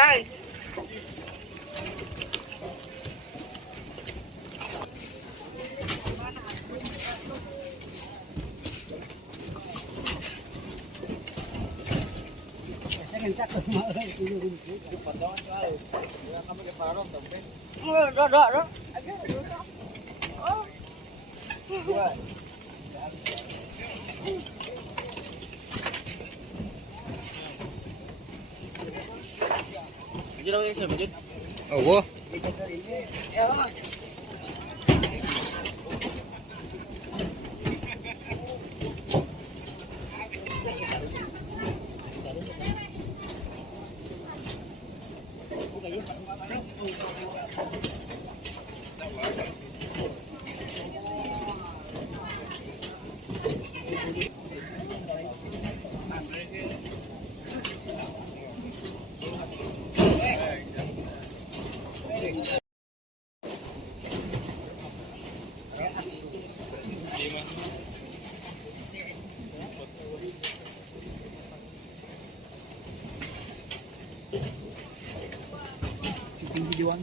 Guys. Đó. Oh, syuting videoan.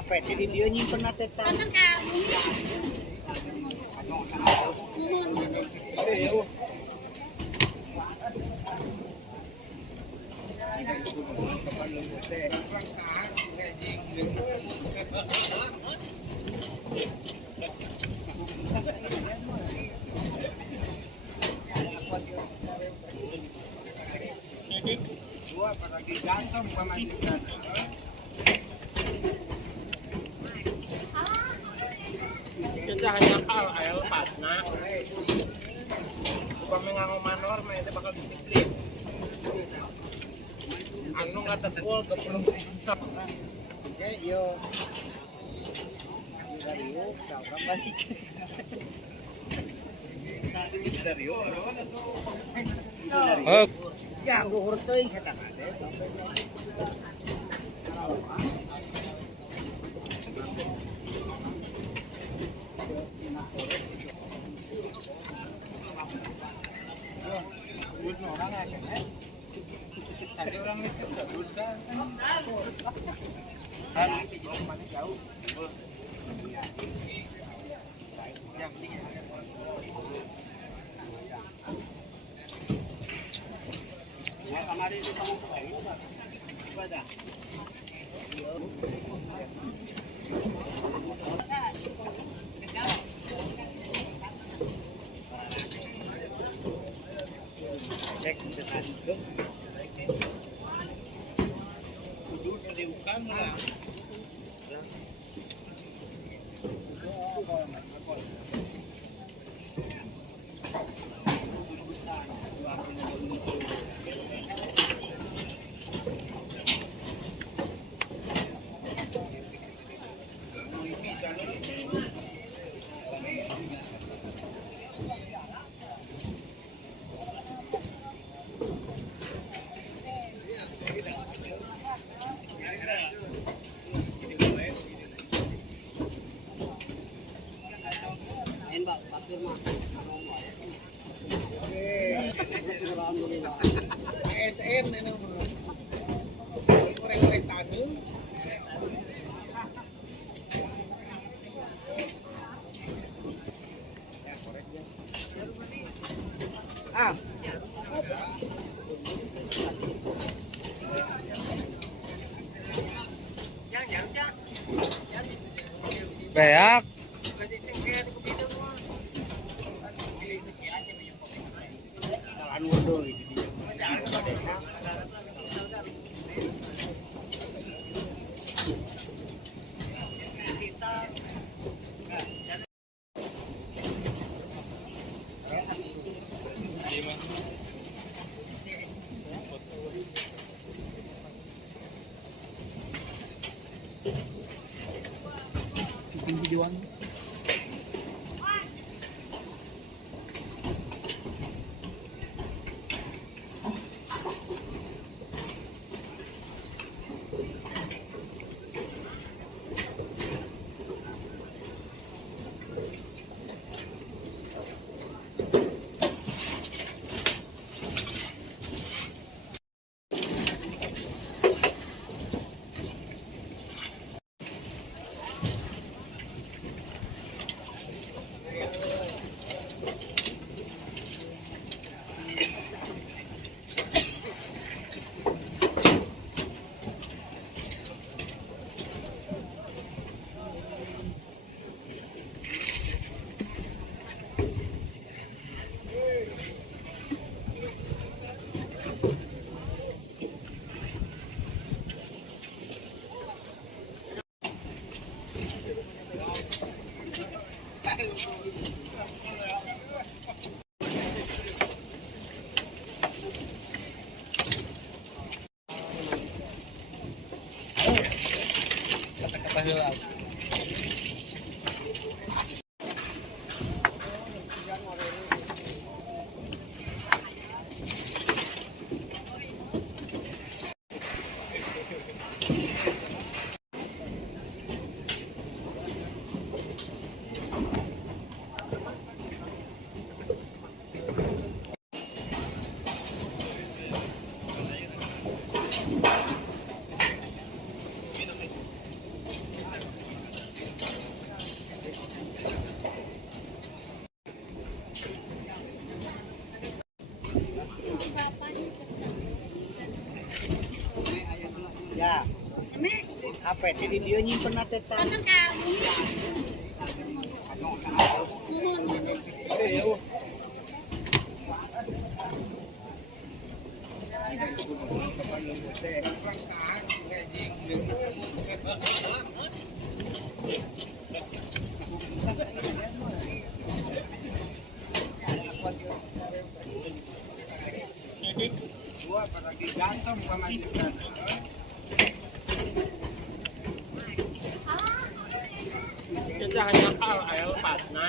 Apa itu di dia nyimpen nate tah. Dua lagi gantung pemajikan. Kita hanya hal air lepas nah bukan menganggap manor itu bakal disiplin anu nggak tekul ke belum Oke, yo. Dari yuk, kau kembali. Dari yuk. Oh, Ya, gua hurtein setan ada. orang aja. Tadi orang itu terus kan. Mana jauh. Yang ini. Nah, kemarin itu kamu pada. Cek dengan itu. Kudu diukan lah. ASN ini orang-orang tanu. Ah. Beak. Bikin videoan. Kata-kata heula. Apa jadi dia nyimpen nanti tan? Gua lagi ganteng sama juga. Kita hanya ayaw lepas na.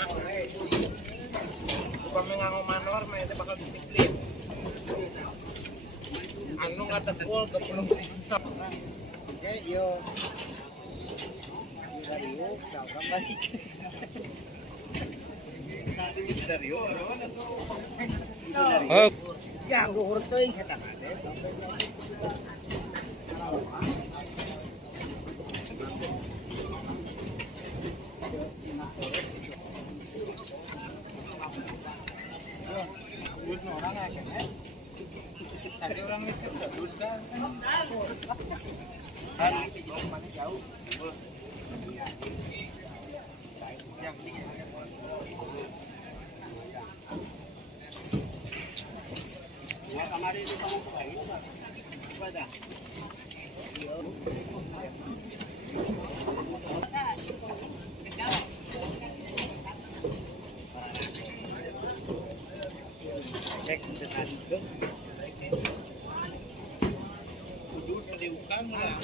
Bukan menganggap manor, mainnya bakal disiplin. Anu nggak tekul, kepulung tiktok. Oke, yo. Dari yuk, kau balik. Dari yuk, Oh, ya, gua hurting saya tak ada. Duit orang aja kan. Tadi orang itu terus kan. Kan mana jauh. Yang penting Nah, kemarin itu kamu kembali apa dah? Cek dengan itu. kudu diukam lah.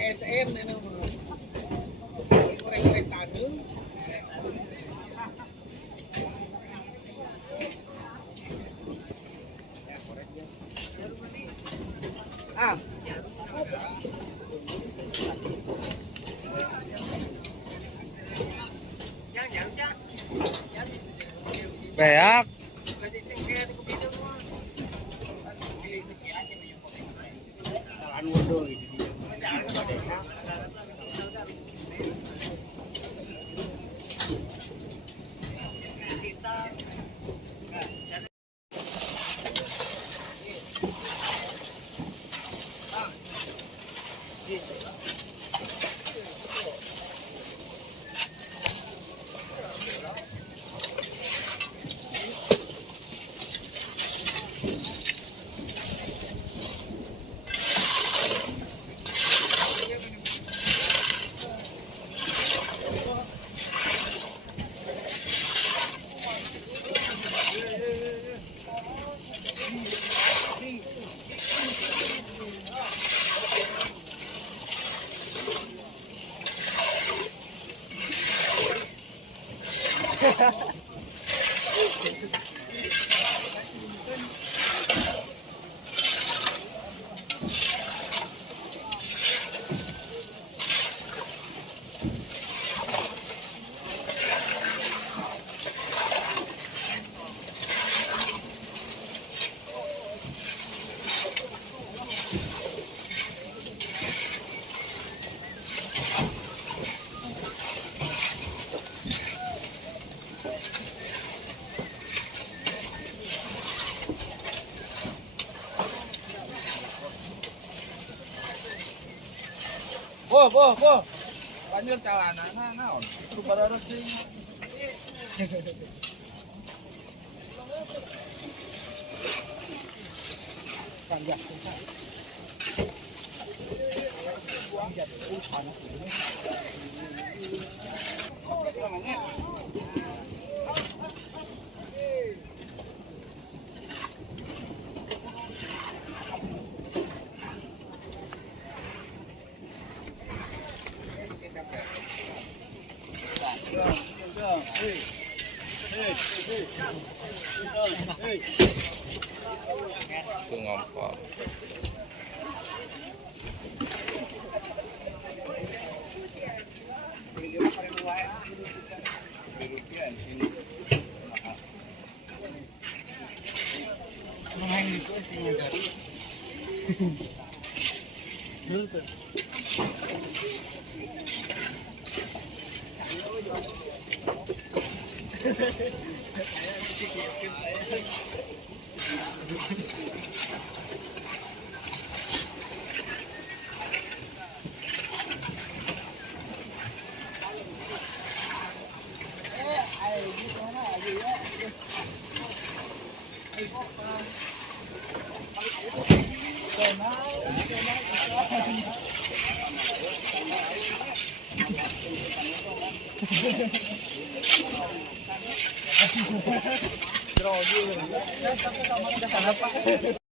ASM ini korek-korek tanu. Ah. Beak. Anu doi. Boh. Lanjut jalanan naon. Itu pada resing. Itu ngompol. Main gitu sih enggak.